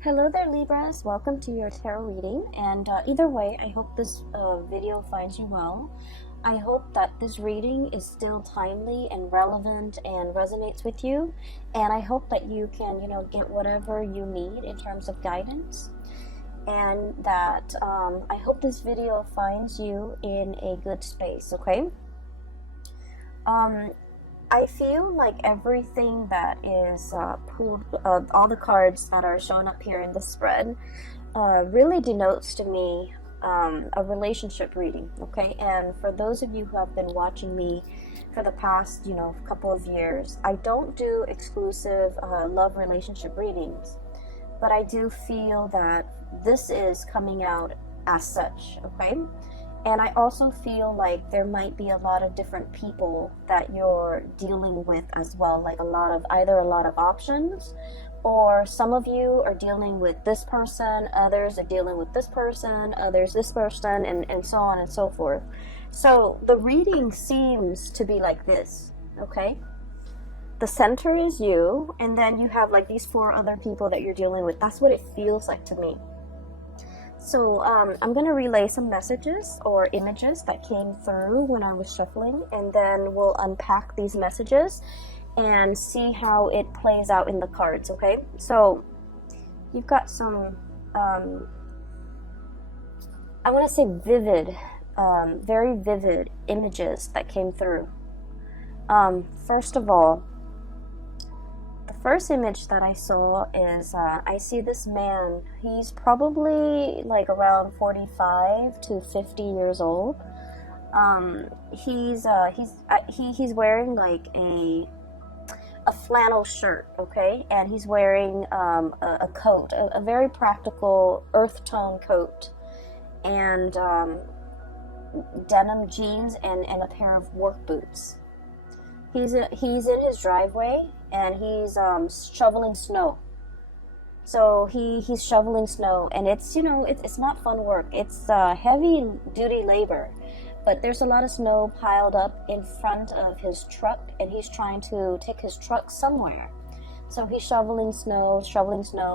Hello there, Libras. Welcome to your tarot reading. And either way, I hope this video finds you well. I hope that this reading is still timely and relevant and resonates with you. And I hope that you can, get whatever you need in terms of guidance. And that I hope this video finds you in a good space, okay? I feel like everything that is pulled, all the cards that are shown up here in the spread, really denotes to me a relationship reading, okay? And for those of you who have been watching me for the past, couple of years, I don't do exclusive love relationship readings, but I do feel that this is coming out as such, okay? And I also feel like there might be a lot of different people that you're dealing with as well, like either a lot of options, or some of you are dealing with this person, others are dealing with this person, others this person, and so on and so forth. So the reading seems to be like this, okay? The center is you, and then you have like these 4 other people that you're dealing with. That's what it feels like to me. So I'm going to relay some messages or images that came through when I was shuffling, and then we'll unpack these messages and see how it plays out in the cards, okay? So you've got some, I want to say vivid, very vivid images that came through. First of all, the first image that I saw is I see this man. He's probably like around 45 to 50 years old. He's wearing like a flannel shirt, okay, and he's wearing a coat, a very practical earth tone coat, and denim jeans and a pair of work boots. He's in his driveway, and he's shoveling snow. So he's shoveling snow, and it's it's not fun work. It's heavy duty labor, but there's a lot of snow piled up in front of his truck, and he's trying to take his truck somewhere. So he's shoveling snow,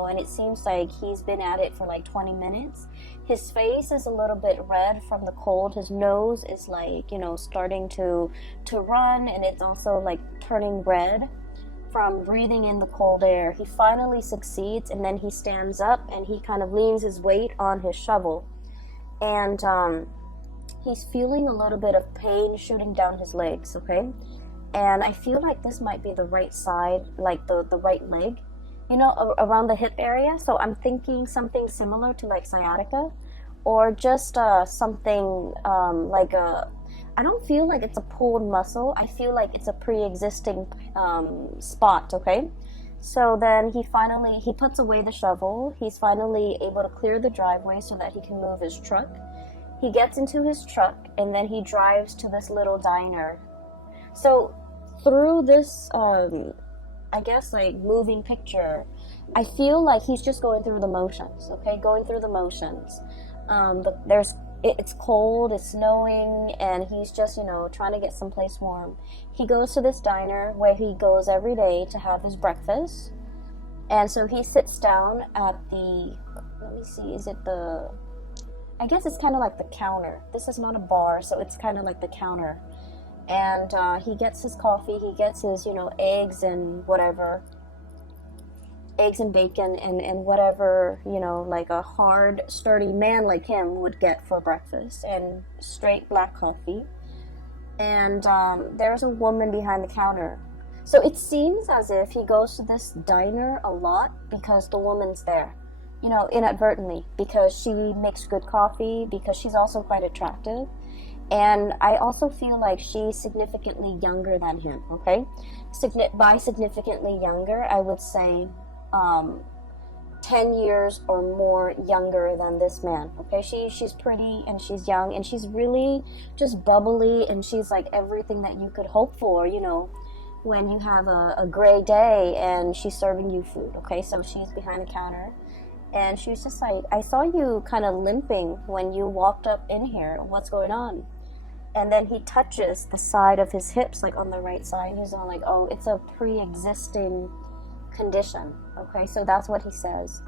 and it seems like he's been at it for like 20 minutes. His face is a little bit red from the cold. His nose is like, starting to run, and it's also like turning red from breathing in the cold air. He finally succeeds, and then he stands up and he kind of leans his weight on his shovel, and he's feeling a little bit of pain shooting down his legs, okay? And I feel like this might be the right side, like the right leg, around the hip area. So I'm thinking something similar to like sciatica, or just something like I don't feel like it's a pulled muscle. I feel like it's a pre-existing spot, okay? So then he puts away the shovel. He's finally able to clear the driveway so that he can move his truck. He gets into his truck, and then he drives to this little diner. So through this, I guess, like moving picture, I feel like he's just going through the motions, okay? Going through the motions. It's cold, it's snowing, and he's just, trying to get someplace warm. He goes to this diner where he goes every day to have his breakfast. And so he sits down at I guess it's kind of like the counter. This is not a bar, so it's kind of like the counter. And he gets his coffee, he gets his, eggs and whatever. Eggs and bacon and whatever, like a hard, sturdy man like him would get for breakfast, and straight black coffee. And there's a woman behind the counter. So it seems as if he goes to this diner a lot because the woman's there, inadvertently, because she makes good coffee, because she's also quite attractive. And I also feel like she's significantly younger than him, okay? By significantly younger, I would say 10 years or more younger than this man, okay? She's pretty, and she's young, and she's really just bubbly, and she's like everything that you could hope for, when you have a gray day and she's serving you food, okay? So she's behind the counter, and she was just like, I saw you kind of limping when you walked up in here. What's going on? And then he touches the side of his hips, like on the right side. He's all like, oh, it's a pre-existing condition, okay? So that's what he says.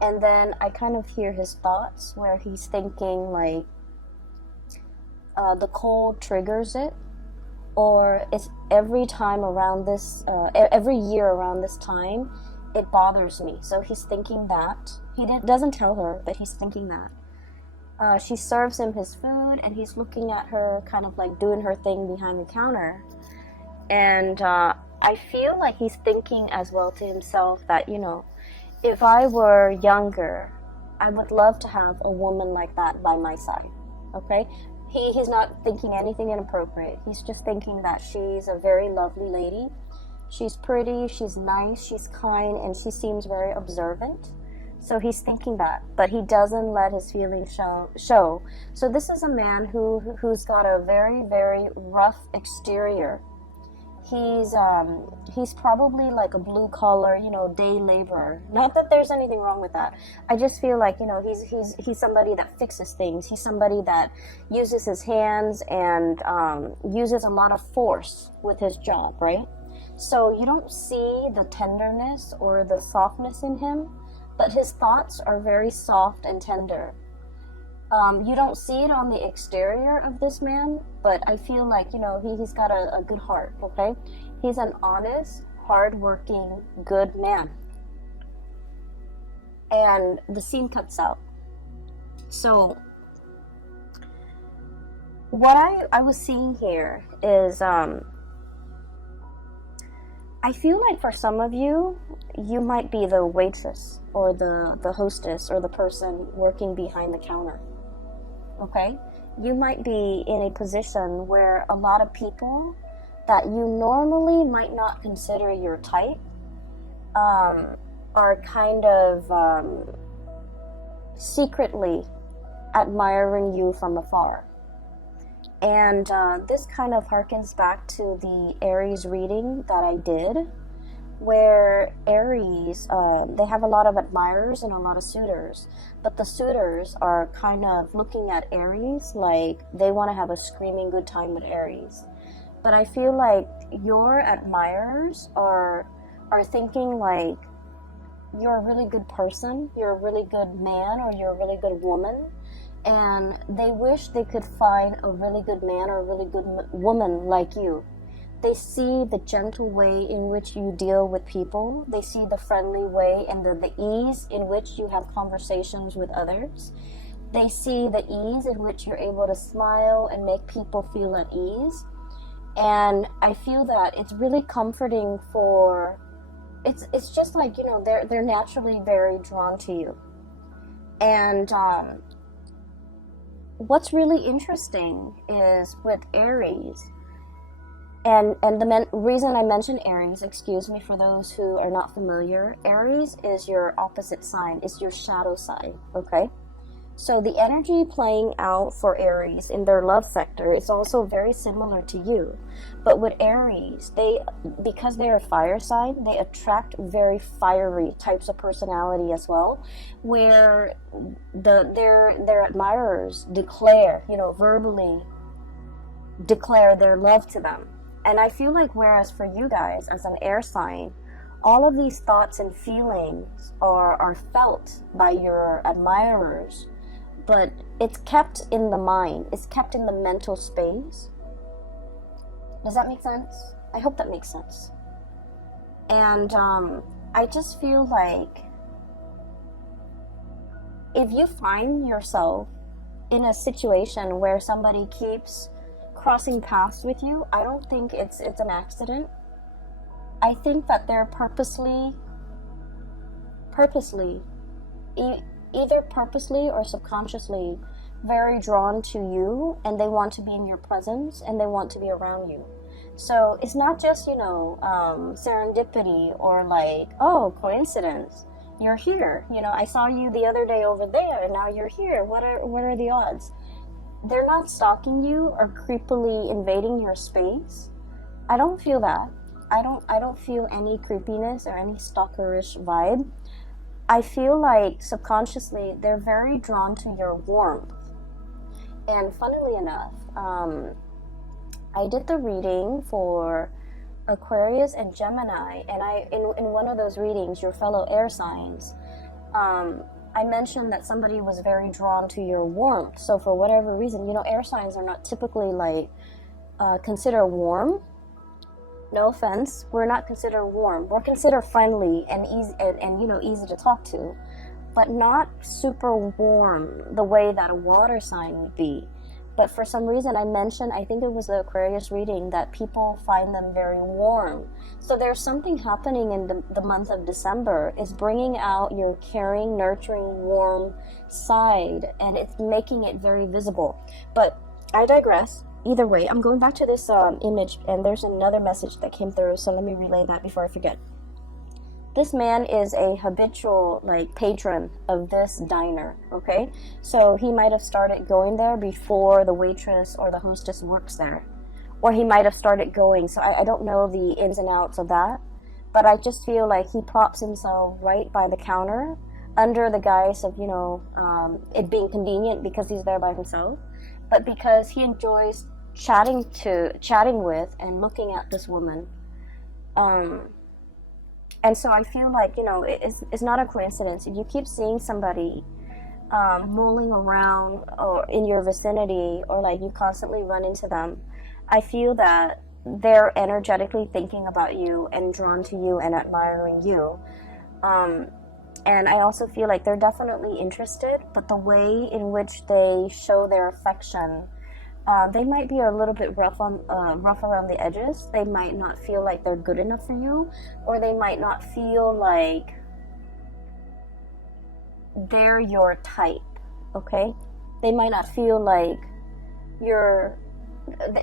And then I kind of hear his thoughts where he's thinking like the cold triggers it, or it's every time around this, every year around this time, it bothers me. So he's thinking that. He doesn't tell her, but he's thinking that. She serves him his food, and he's looking at her kind of like doing her thing behind the counter. And I feel like he's thinking as well to himself that, you know, if I were younger, I would love to have a woman like that by my side, okay? He's not thinking anything inappropriate. He's just thinking that she's a very lovely lady. She's pretty, she's nice, she's kind, and she seems very observant. So he's thinking that, but he doesn't let his feelings show. So this is a man who's got a very, very rough exterior. He's probably like a blue collar, you know, day laborer. Not that there's anything wrong with that. I just feel like, you know, he's somebody that fixes things. He's somebody that uses his hands and uses a lot of force with his job, right? So you don't see the tenderness or the softness in him, but his thoughts are very soft and tender. You don't see it on the exterior of this man, but I feel like, you know, he's got a good heart, okay? He's an honest, hardworking, good man. And the scene cuts out. So what I was seeing here is, I feel like for some of you, you might be the waitress or the hostess or the person working behind the counter. Okay? You might be in a position where a lot of people that you normally might not consider your type are kind of secretly admiring you from afar. And this kind of harkens back to the Aries reading that I did, where Aries, they have a lot of admirers and a lot of suitors, but the suitors are kind of looking at Aries like they want to have a screaming good time with Aries. But I feel like your admirers are thinking like you're a really good person, you're a really good man, or you're a really good woman, and they wish they could find a really good man or a really good woman like you. They see the gentle way in which you deal with people. They see the friendly way and the ease in which you have conversations with others. They see the ease in which you're able to smile and make people feel at ease. And I feel that it's really comforting for, it's just like, you know, they're naturally very drawn to you. And what's really interesting is with Aries, and the reason I mention Aries, excuse me for those who are not familiar, Aries is your opposite sign, it's your shadow sign, okay? So the energy playing out for Aries in their love sector is also very similar to you. But with Aries, because they're a fire sign, they attract very fiery types of personality as well, where their admirers declare, you know, verbally declare their love to them. And I feel like whereas for you guys as an air sign, all of these thoughts and feelings are felt by your admirers, but it's kept in the mind, it's kept in the mental space. Does that make sense? I hope that makes sense. And I just feel like if you find yourself in a situation where somebody keeps crossing paths with you, I don't think it's an accident. I think that they're purposely, either purposely or subconsciously, very drawn to you, and they want to be in your presence and they want to be around you. So it's not just, you know, serendipity or like, oh, coincidence. You're here. You know, I saw you the other day over there, and now you're here. What are the odds? They're not stalking you or creepily invading your space. I don't feel that. I don't feel any creepiness or any stalkerish vibe. I feel like subconsciously they're very drawn to your warmth. And funnily enough, I did the reading for Aquarius and Gemini, and in one of those readings, your fellow air signs, I mentioned that somebody was very drawn to your warmth. So for whatever reason, you know, air signs are not typically like considered warm. No offense, we're not considered warm. We're considered friendly and easy, and you know, easy to talk to, but not super warm the way that a water sign would be. But for some reason, I mentioned, I think it was the Aquarius reading, that people find them very warm. So there's something happening in the month of December. It's bringing out your caring, nurturing, warm side, and it's making it very visible. But I digress. Either way, I'm going back to this image, and there's another message that came through, so let me relay that before I forget. This man is a habitual like patron of this diner, okay? So he might have started going there before the waitress or the hostess works there. Or he might have started going, so I don't know the ins and outs of that. But I just feel like he props himself right by the counter under the guise of, you know, it being convenient because he's there by himself. But because he enjoys chatting with and looking at this woman. And so I feel like, you know, it's not a coincidence. If you keep seeing somebody mulling around or in your vicinity, or like you constantly run into them, I feel that they're energetically thinking about you and drawn to you and admiring you. And I also feel like they're definitely interested, but the way in which they show their affection, they might be a little bit rough around the edges. They might not feel like they're good enough for you, or they might not feel like they're your type, okay? They might not feel like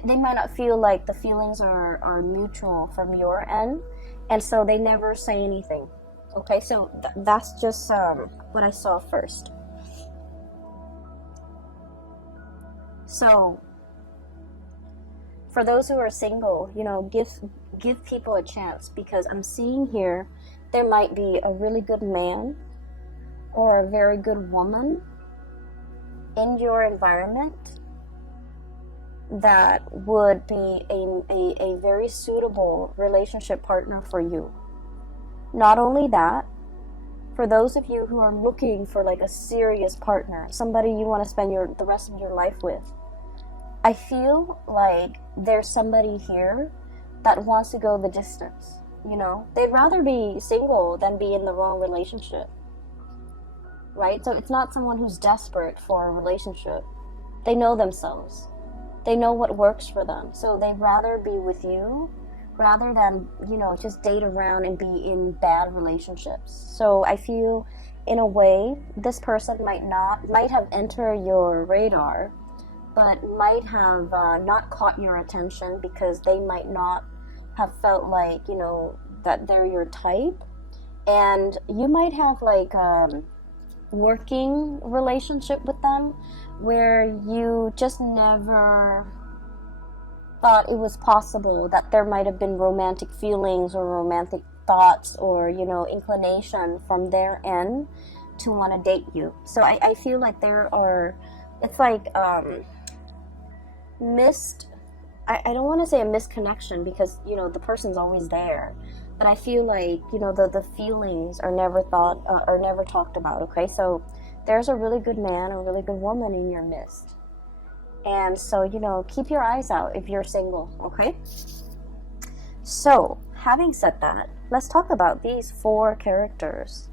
they might not feel like the feelings are mutual from your end, and so they never say anything, okay? So that's just what I saw first. So for those who are single, you know, give people a chance, because I'm seeing here there might be a really good man or a very good woman in your environment that would be a very suitable relationship partner for you. Not only that, for those of you who are looking for like a serious partner, somebody you want to spend the rest of your life with, I feel like there's somebody here that wants to go the distance, you know? They'd rather be single than be in the wrong relationship, right? So it's not someone who's desperate for a relationship. They know themselves. They know what works for them. So they'd rather be with you rather than, you know, just date around and be in bad relationships. So I feel, in a way, this person might have entered your radar, but might have not caught your attention because they might not have felt like, you know, that they're your type. And you might have like a working relationship with them where you just never thought it was possible that there might have been romantic feelings or romantic thoughts or, you know, inclination from their end to want to date you. So I feel like it's like I don't want to say a misconnection because, you know, the person's always there, but I feel like, you know, the feelings are never talked about, okay? So there's a really good man or a really good woman in your midst. And so, you know, keep your eyes out if you're single, okay? So, having said that, let's talk about these 4 characters.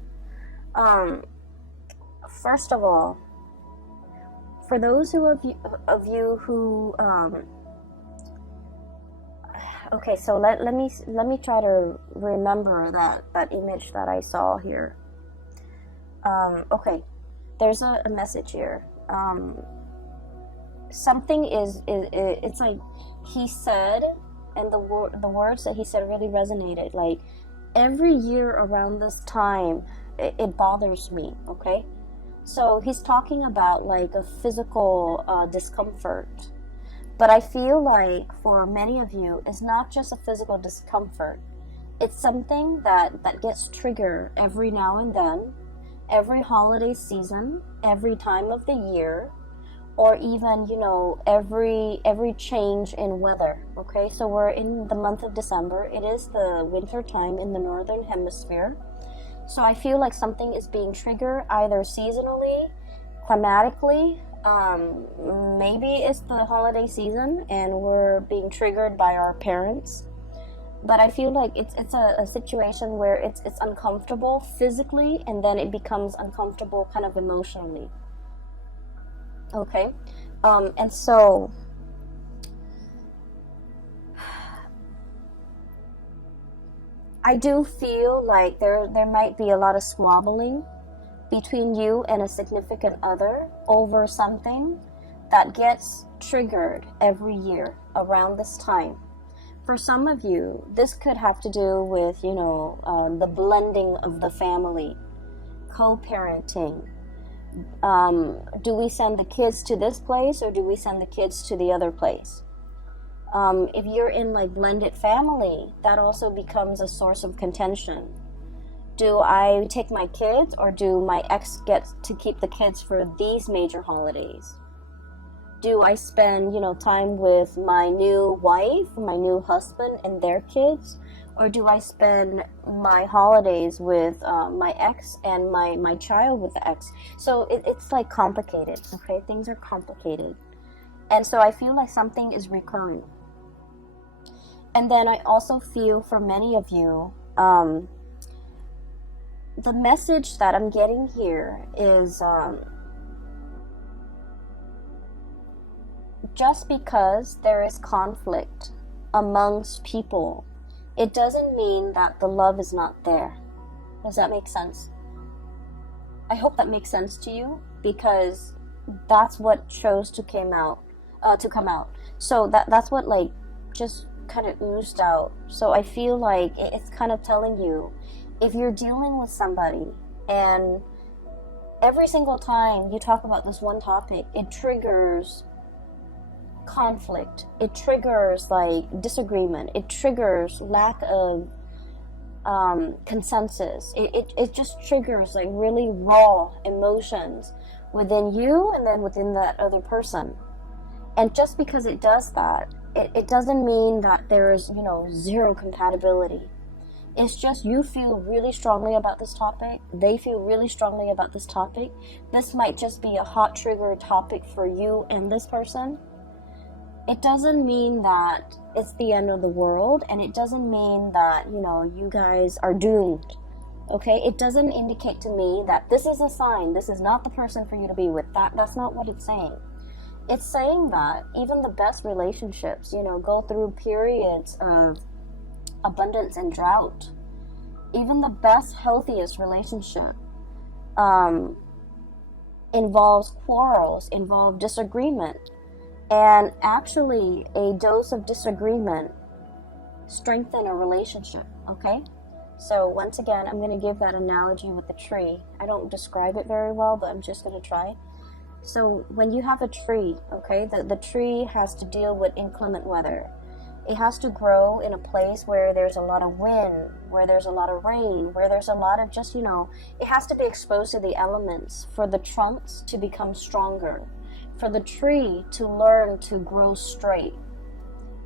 First of all, for those of you who okay, so let me try to remember that image that I saw here. Okay, there's a message here. Something it's like he said, and the words that he said really resonated. Like, every year around this time, it bothers me, okay? So he's talking about like a physical discomfort. But I feel like for many of you, it's not just a physical discomfort. It's something that gets triggered every now and then, every holiday season, every time of the year, or even, you know, every change in weather, okay? So we're in the month of December. It is the winter time in the northern hemisphere. So I feel like something is being triggered either seasonally, climatically. Maybe it's the holiday season and we're being triggered by our parents. But I feel like it's a situation where it's uncomfortable physically, and then it becomes uncomfortable kind of emotionally. Okay? And so I do feel like there might be a lot of squabbling between you and a significant other over something that gets triggered every year around this time. For some of you, this could have to do with, the blending of the family, co-parenting. Do we send the kids to this place or do we send the kids to the other place? If you're in like blended family, that also becomes a source of contention. Do I take my kids or do my ex get to keep the kids for these major holidays? Do I spend, time with my new wife, my new husband and their kids? Or do I spend my holidays with my ex and my child with the ex? So it's like complicated, okay? Things are complicated. And so I feel like something is recurring. And then I also feel for many of you, the message that I'm getting here is just because there is conflict amongst people, it doesn't mean that the love is not there. Does that make sense? I hope that makes sense to you, because that's what chose to come out. So that's what like just kind of oozed out. So I feel like it's kind of telling you, if you're dealing with somebody and every single time you talk about this one topic, it triggers conflict, it triggers like disagreement, it triggers lack of consensus, it just triggers like really raw emotions within you and then within that other person. And just because it does that, it doesn't mean that there's zero compatibility. It's just you feel really strongly about this topic, they feel really strongly about this topic. This might just be a hot trigger topic for you and this person. It doesn't mean that it's the end of the world, and it doesn't mean that, you guys are doomed. Okay? It doesn't indicate to me that this is a sign, this is not the person for you to be with. That's not what it's saying. It's saying that even the best relationships, go through periods of abundance and drought. Even the best, healthiest relationship involves quarrels, involves disagreement. And actually, a dose of disagreement strengthens a relationship, okay? So once again, I'm going to give that analogy with the tree. I don't describe it very well, but I'm just going to try. So when you have a tree, okay, the tree has to deal with inclement weather. It has to grow in a place where there's a lot of wind, where there's a lot of rain, where there's a lot of just, it has to be exposed to the elements for the trunks to become stronger, for the tree to learn to grow straight.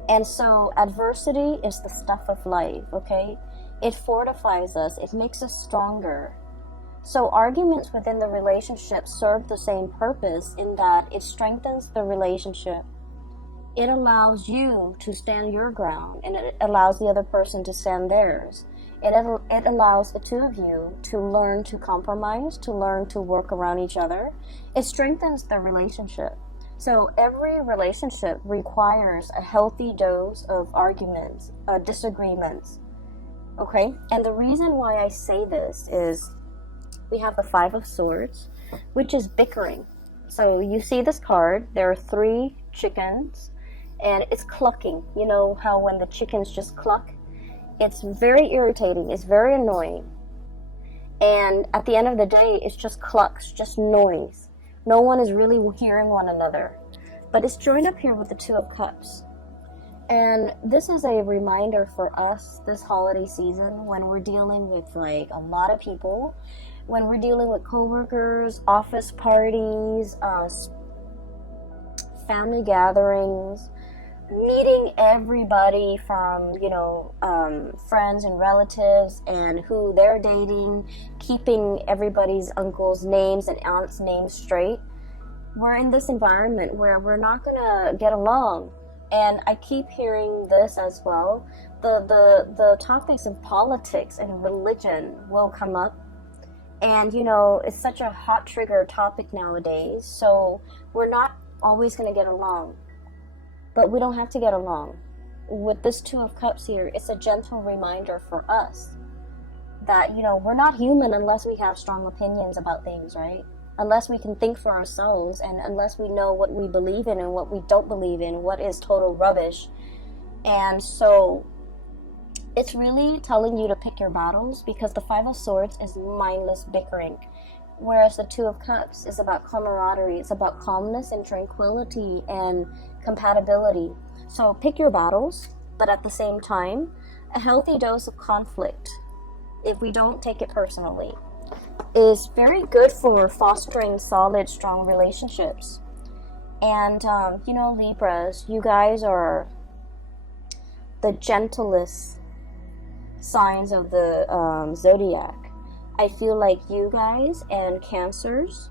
And so adversity is the stuff of life, okay? It fortifies us, it makes us stronger. So arguments within the relationship serve the same purpose in that it strengthens the relationship. It allows you to stand your ground, and it allows the other person to stand theirs. It allows the two of you to learn to compromise, to learn to work around each other. It strengthens the relationship. So every relationship requires a healthy dose of arguments, disagreements. Okay? And the reason why I say this is we have the Five of Swords, which is bickering. So you see this card, there are 3 chickens, and it's clucking. You know how when the chickens just cluck? It's very irritating, it's very annoying. And at the end of the day, it's just clucks, just noise. No one is really hearing one another. But it's joined up here with the Two of Cups. And this is a reminder for us this holiday season when we're dealing with like a lot of people, when we're dealing with coworkers, office parties, family gatherings, meeting everybody from, friends and relatives and who they're dating, keeping everybody's uncles' names and aunts' names straight. We're in this environment where we're not gonna get along. And I keep hearing this as well. The topics of politics and religion will come up. And, it's such a hot trigger topic nowadays. So we're not always gonna get along. But we don't have to get along. With this Two of Cups here, it's a gentle reminder for us that, we're not human unless we have strong opinions about things, right? Unless we can think for ourselves, and unless we know what we believe in and what we don't believe in, what is total rubbish. And so it's really telling you to pick your battles, because the Five of Swords is mindless bickering, whereas the Two of Cups is about camaraderie. It's about calmness and tranquility and compatibility. So pick your battles, but at the same time, a healthy dose of conflict, if we don't take it personally, is very good for fostering solid, strong relationships. And, Libras, you guys are the gentlest signs of the zodiac. I feel like you guys and Cancers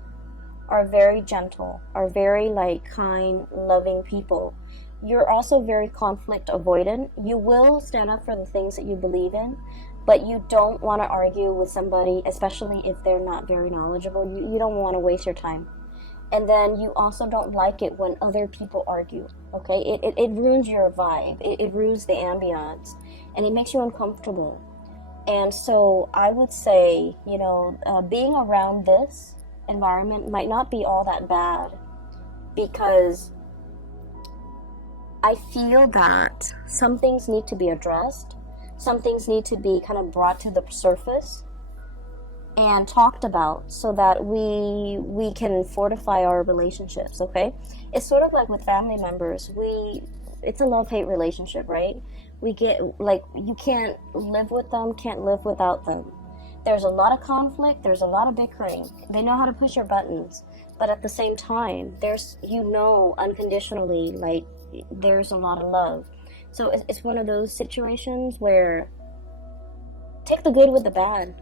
are very gentle, are very kind, loving people. You're also very conflict avoidant. You will stand up for the things that you believe in, but you don't want to argue with somebody, especially if they're not very knowledgeable. You don't want to waste your time. And then you also don't like it when other people argue, okay? It ruins your vibe. It ruins the ambiance, and it makes you uncomfortable. And so I would say, being around this environment might not be all that bad, because I feel that some things need to be addressed. Some things need to be kind of brought to the surface and talked about, so that we can fortify our relationships, okay? It's sort of like with family members. It's a love-hate relationship, right? We get, you can't live with them, can't live without them. There's a lot of conflict, there's a lot of bickering. They know how to push your buttons, but at the same time, there's, unconditionally, there's a lot of love. So it's one of those situations where take the good with the bad.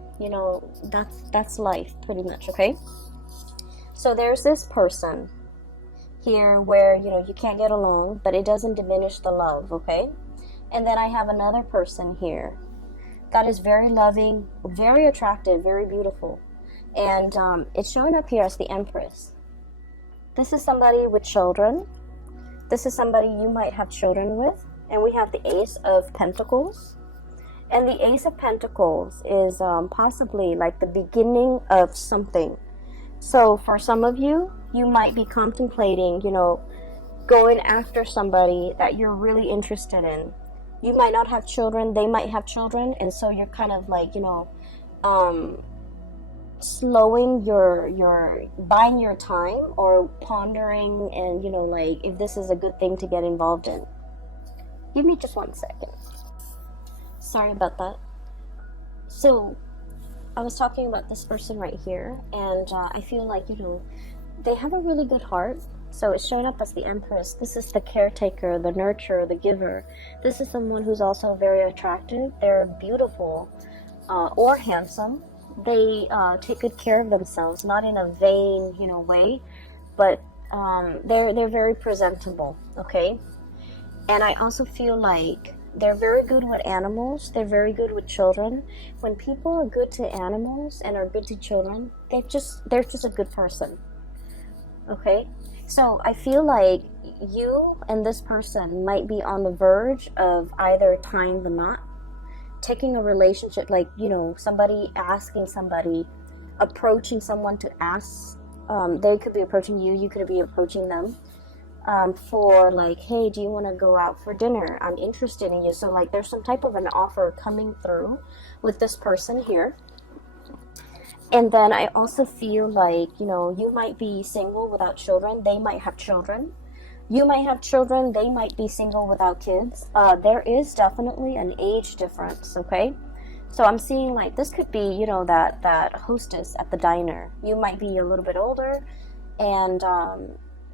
That's life, pretty much, okay? So there's this person here where, you can't get along, but it doesn't diminish the love, okay? And then I have another person here that is very loving, very attractive, very beautiful. And it's showing up here as the Empress. This is somebody with children. This is somebody you might have children with. And we have the Ace of Pentacles. And the Ace of Pentacles is possibly like the beginning of something. So for some of you, you might be contemplating, going after somebody that you're really interested in. You might not have children, they might have children, and so you're kind of slowing your buying your time, or pondering, and if this is a good thing to get involved in. Give me just 1 second. Sorry about that. So I was talking about this person right here, and I feel like they have a really good heart. So it's showing up as the Empress. This is the caretaker, the nurturer, the giver. This is someone who's also very attractive. They're beautiful or handsome. They take good care of themselves, not in a vain, way, but they're very presentable, okay? And I also feel like they're very good with animals. They're very good with children. When people are good to animals and are good to children, they're just a good person, okay? So I feel like you and this person might be on the verge of either tying the knot, taking a relationship, somebody asking somebody, approaching someone to ask. They could be approaching you, you could be approaching them for hey, do you want to go out for dinner? I'm interested in you. So there's some type of an offer coming through with this person here. And then I also feel like, you might be single without children. They might have children. You might have children. They might be single without kids. There is definitely an age difference, okay? So I'm seeing this could be, that hostess at the diner. You might be a little bit older, and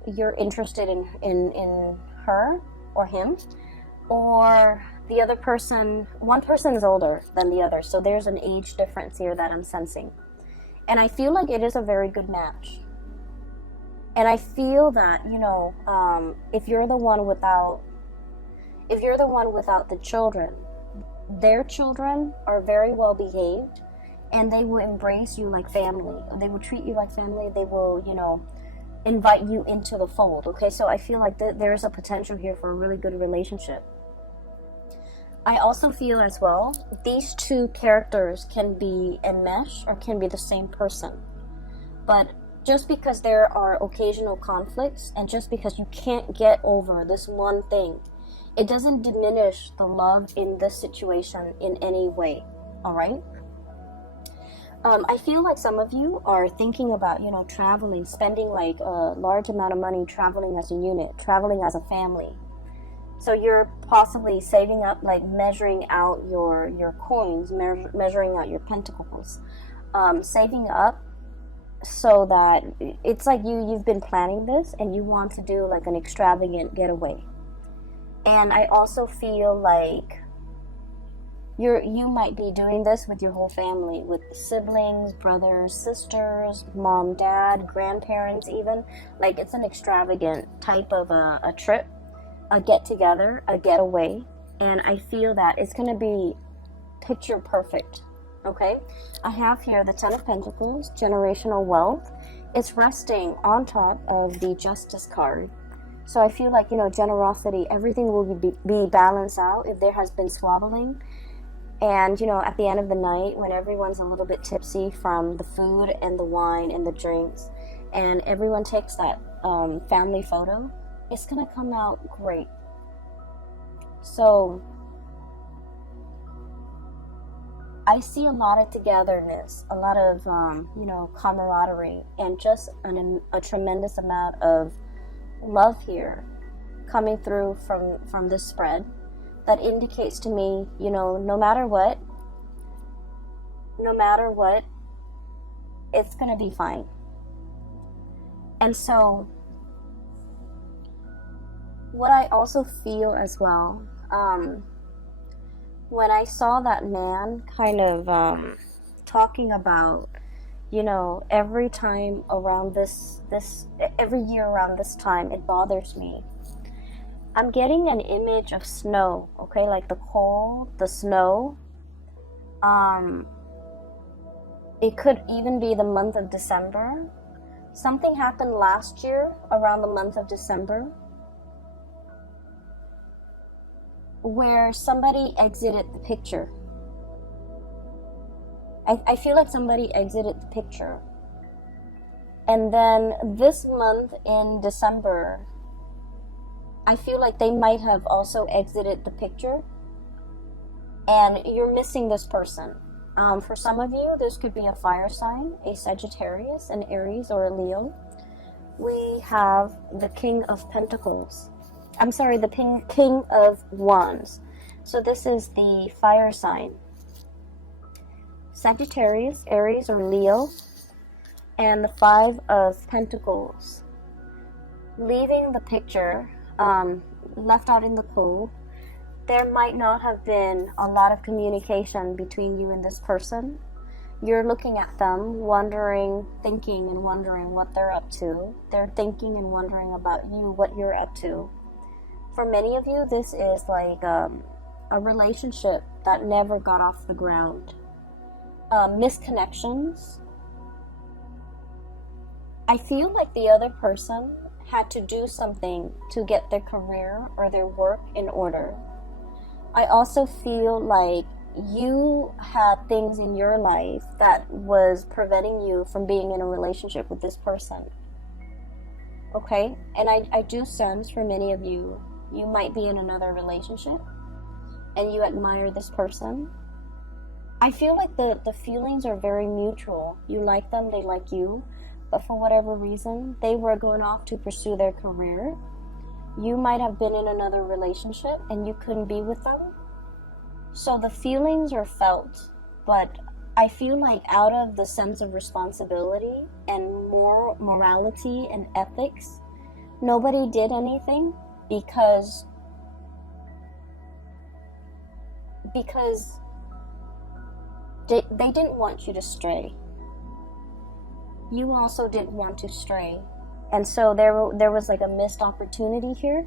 you're interested in her. or him, or the other person, one person is older than the other, so there's an age difference here that I'm sensing. And I feel like it is a very good match. And I feel that, you know, if you're the one without the children, their children are very well behaved, and they will embrace you like family. They will treat you like family. They will, you know, invite you into the fold. Okay, so I feel like there's a potential here for a really good relationship. I also feel as well, these two characters can be enmeshed or can be the same person. But just because there are occasional conflicts, and just because you can't get over this one thing, it doesn't diminish the love in this situation in any way. All right? I feel like some of you are thinking about, you know, traveling, spending like a large amount of money traveling as a unit, traveling as a family. So you're possibly saving up, like measuring out your coins, measuring out your pentacles, saving up so that it's like you've been planning this and you want to do like an extravagant getaway. And I also feel like you might be doing this with your whole family, with siblings, brothers, sisters, mom, dad, grandparents even. Like it's an extravagant type of a trip, a get-together, a getaway. And I feel that it's going to be picture perfect, okay? I have here the Ten of Pentacles, generational wealth. It's resting on top of the Justice card. So I feel like, you know, generosity, everything will be balanced out if there has been squabbling. And, you know, at the end of the night, when everyone's a little bit tipsy from the food and the wine and the drinks, and everyone takes that family photo, it's going to come out great. So I see a lot of togetherness, a lot of, you know, camaraderie, and just a tremendous amount of love here coming through from this spread. That indicates to me, you know, no matter what, it's going to be fine. And so, what I also feel as well, when I saw that man kind of talking about, you know, every time around every year around this time, it bothers me. I'm getting an image of snow, okay, like the cold, the snow. It could even be the month of December. Something happened last year around the month of December where somebody exited the picture. I feel like somebody exited the picture. And then this month in December, I feel like they might have also exited the picture, and you're missing this person. For some of you, this could be a fire sign, a Sagittarius, an Aries, or a Leo. We have the King of Pentacles. I'm sorry, the King of Wands. So this is the fire sign. Sagittarius, Aries, or Leo, and the Five of Pentacles. Leaving the picture, left out in the cold, there might not have been a lot of communication between you and this person. You're looking at them, thinking and wondering what they're up to. They're thinking and wondering about you, what you're up to. For many of you, this is like a relationship that never got off the ground. Misconnections. I feel like the other person had to do something to get their career or their work in order. I also feel like you had things in your life that was preventing you from being in a relationship with this person. Okay? And I do sense for many of you, you might be in another relationship and you admire this person. I feel like the feelings are very mutual. You like them, they like you. But for whatever reason, they were going off to pursue their career. You might have been in another relationship and you couldn't be with them. So the feelings are felt, but I feel like out of the sense of responsibility and more morality and ethics, nobody did anything because because they didn't want you to stray. You also didn't want to stray. And so there was like a missed opportunity here.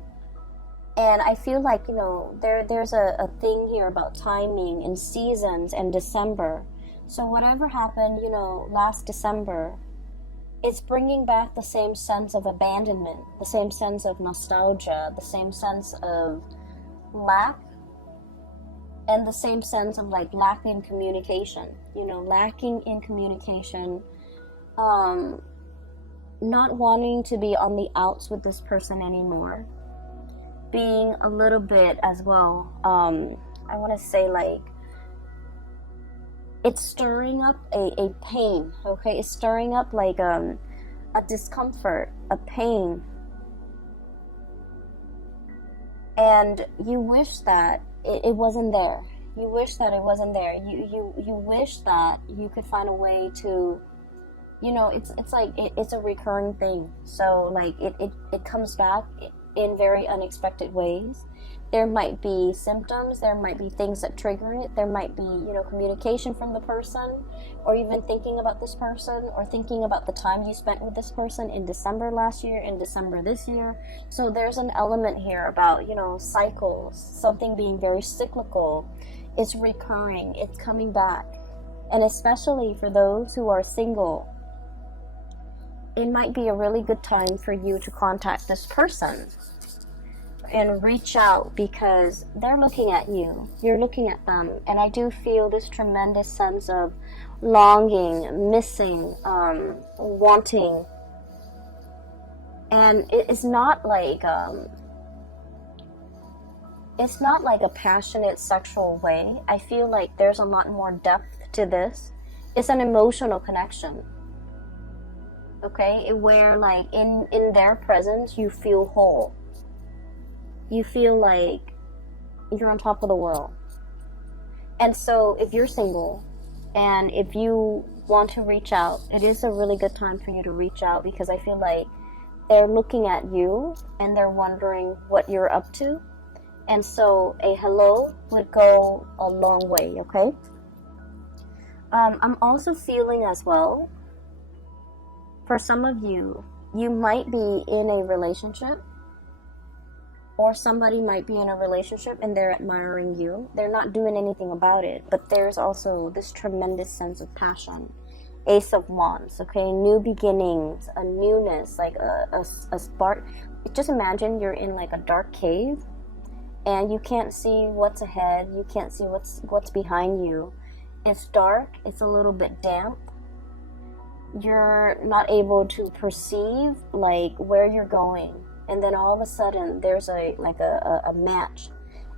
And I feel like, you know, there's a thing here about timing and seasons and December. So whatever happened, you know, last December, it's bringing back the same sense of abandonment, the same sense of nostalgia, the same sense of lack, and the same sense of like lacking communication, you know, lacking in communication, not wanting to be on the outs with this person anymore, being a little bit as well, I want to say like, it's stirring up a pain, okay? It's stirring up like a discomfort, a pain. And you wish that it wasn't there. You wish that it wasn't there. You wish that you could find a way to, you know, it's like it's a recurring thing. So like it comes back in very unexpected ways. There might be symptoms, there might be things that trigger it, there might be, you know, communication from the person, or even thinking about this person, or thinking about the time you spent with this person in December last year, in December this year. So there's an element here about, you know, cycles, something being very cyclical. It's recurring, it's coming back. And especially for those who are single, it might be a really good time for you to contact this person and reach out, because they're looking at you, you're looking at them, and I do feel this tremendous sense of longing, missing, wanting. And it's not like a passionate sexual way. I feel like there's a lot more depth to this. It's an emotional connection, okay, where like in their presence you feel whole. You feel like you're on top of the world. And so if you're single and if you want to reach out, it is a really good time for you to reach out, because I feel like they're looking at you and they're wondering what you're up to. And so a hello would go a long way, okay? I'm also feeling as well, for some of you, you might be in a relationship, or somebody might be in a relationship and they're admiring you. They're not doing anything about it, but there's also this tremendous sense of passion. Ace of Wands, okay? New beginnings, a newness, like a spark. Just imagine you're in like a dark cave and you can't see what's ahead. You can't see what's behind you. It's dark. It's a little bit damp. You're not able to perceive like where you're going. And then all of a sudden there's a match,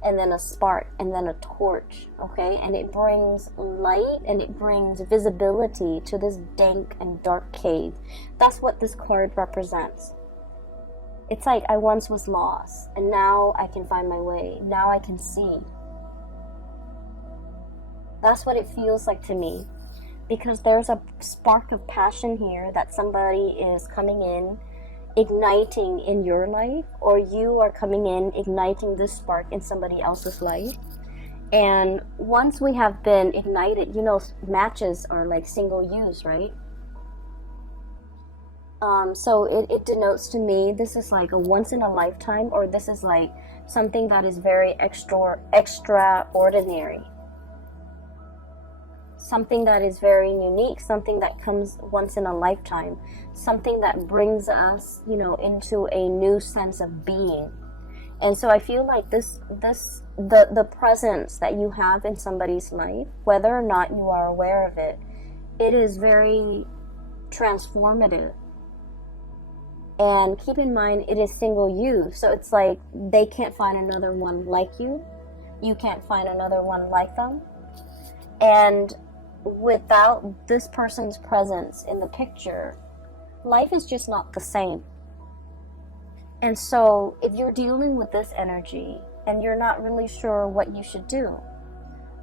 and then a spark, and then a torch, okay? And it brings light and it brings visibility to this dank and dark cave. That's what this card represents. It's like, I once was lost and now I can find my way. Now I can see. That's what it feels like to me, because there's a spark of passion here that somebody is coming in, igniting in your life, or you are coming in igniting this spark in somebody else's life. And once we have been ignited, you know, matches are like single use, right? So it denotes to me this is like a once in a lifetime, or this is like something that is very extraordinary, something that is very unique, something that comes once in a lifetime, something that brings us, you know, into a new sense of being. And so I feel like the presence that you have in somebody's life, whether or not you are aware of it, it is very transformative. And keep in mind, it is single use, so it's like they can't find another one like you. You can't find another one like them. And without this person's presence in the picture, life is just not the same. And so if you're dealing with this energy and you're not really sure what you should do,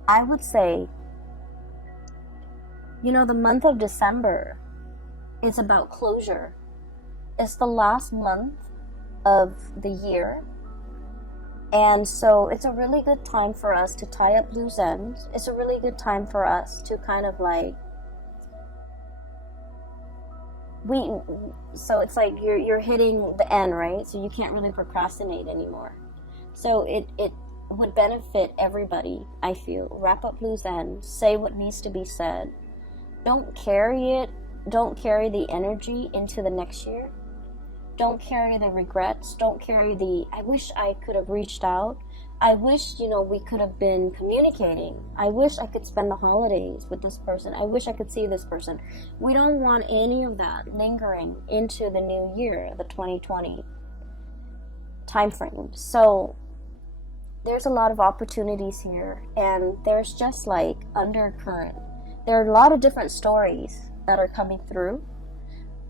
I would say, you know, the month of December is about closure. It's the last month of the year, And so it's a really good time for us to tie up loose ends. It's a really good time for us to kind of like, so it's like you're hitting the end, right? So you can't really procrastinate anymore. So it would benefit everybody, I feel. Wrap up loose ends, say what needs to be said. Don't carry the energy into the next year. Don't carry the regrets. Don't carry the, I wish I could have reached out. I wish, we could have been communicating. I wish I could spend the holidays with this person. I wish I could see this person. We don't want any of that lingering into the new year, the 2020 time frame. So there's a lot of opportunities here, and there's just like undercurrent. There are a lot of different stories that are coming through.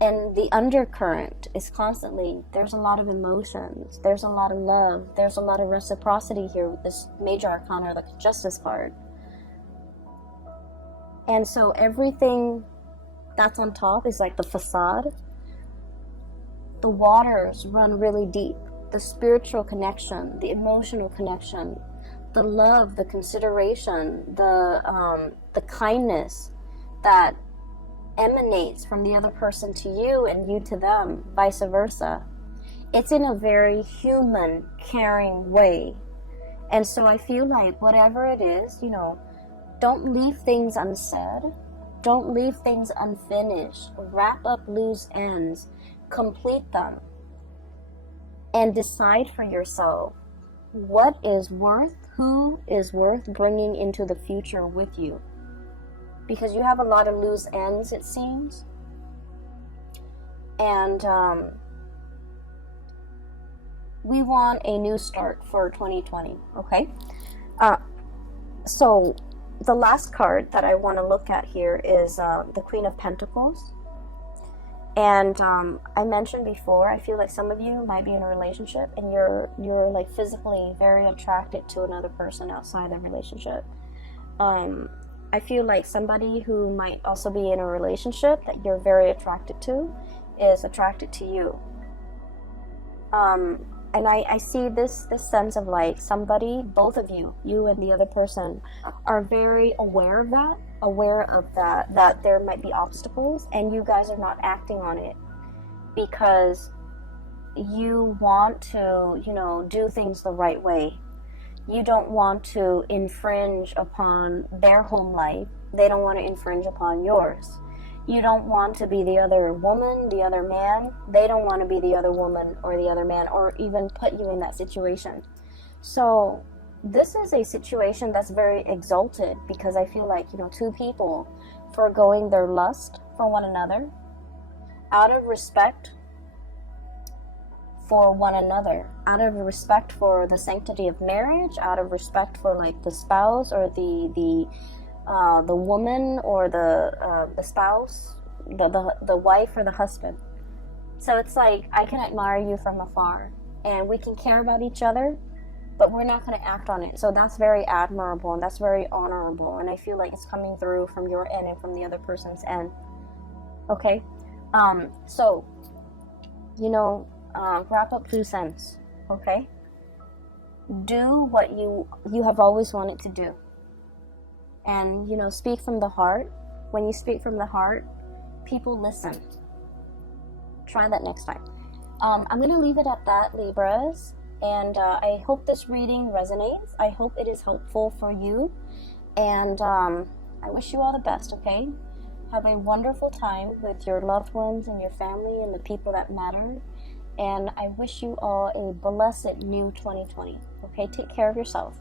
And the undercurrent is constantly, there's a lot of emotions, there's a lot of love, there's a lot of reciprocity here with this major arcana, the Justice card. And so everything that's on top is like the facade. The waters run really deep. The spiritual connection, the emotional connection, the love, the consideration, the kindness that emanates from the other person to you and you to them, vice versa. It's in a very human, caring way. And so I feel like whatever it is, don't leave things unsaid. Don't leave things unfinished. Wrap up loose ends. Complete them. And decide for yourself who is worth bringing into the future with you. Because you have a lot of loose ends, it seems. And we want a new start for 2020, okay? So the last card that I want to look at here is the Queen of Pentacles. And I mentioned before, I feel like some of you might be in a relationship and you're like physically very attracted to another person outside the relationship. I feel like somebody who might also be in a relationship that you're very attracted to is attracted to you. And I see this sense of like somebody, both of you and the other person, are very aware of that there might be obstacles, and you guys are not acting on it because you want to, do things the right way. You don't want to infringe upon their home life. They don't want to infringe upon yours. You don't want to be the other woman, the other man. They don't want to be the other woman or the other man, or even put you in that situation. So this is a situation that's very exalted, because I feel like, two people foregoing their lust for one another out of respect for one another, out of respect for the sanctity of marriage, out of respect for like the spouse or the woman or the spouse, the wife or the husband. So it's like, I can admire you from afar and we can care about each other, but we're not going to act on it. So that's very admirable and that's very honorable, and I feel like it's coming through from your end and from the other person's end. Okay, so wrap up loose ends. Okay, do what you have always wanted to do, and speak from the heart. When you speak from the heart, people listen. Try that next time. I'm gonna leave it at that, Libras, and I hope this reading resonates. I hope it is helpful for you, and I wish you all the best. Okay, have a wonderful time with your loved ones and your family and the people that matter. And I wish you all a blessed new 2020. Okay, take care of yourself.